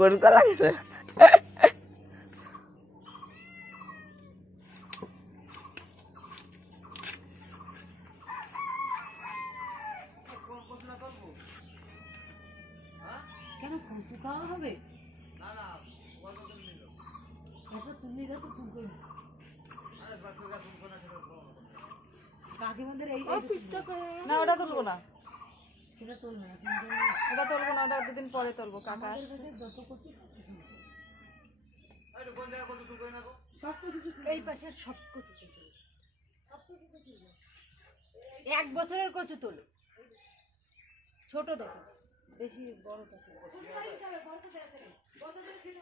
baru kalah gitu. কেন খুঁজতে খাওয়া হবে? না না, তুমি তো শুনছো কাকিমাদের এই না ওটা তুলবো না, সেটা তুলবে না, ওটা তুলবো না, ওটা দুদিন পরে তুলবো। কাকা এই পাশে সব কচু এক বছরের কচু তোলো, ছোট দেখো, বেশি বড় দেখো।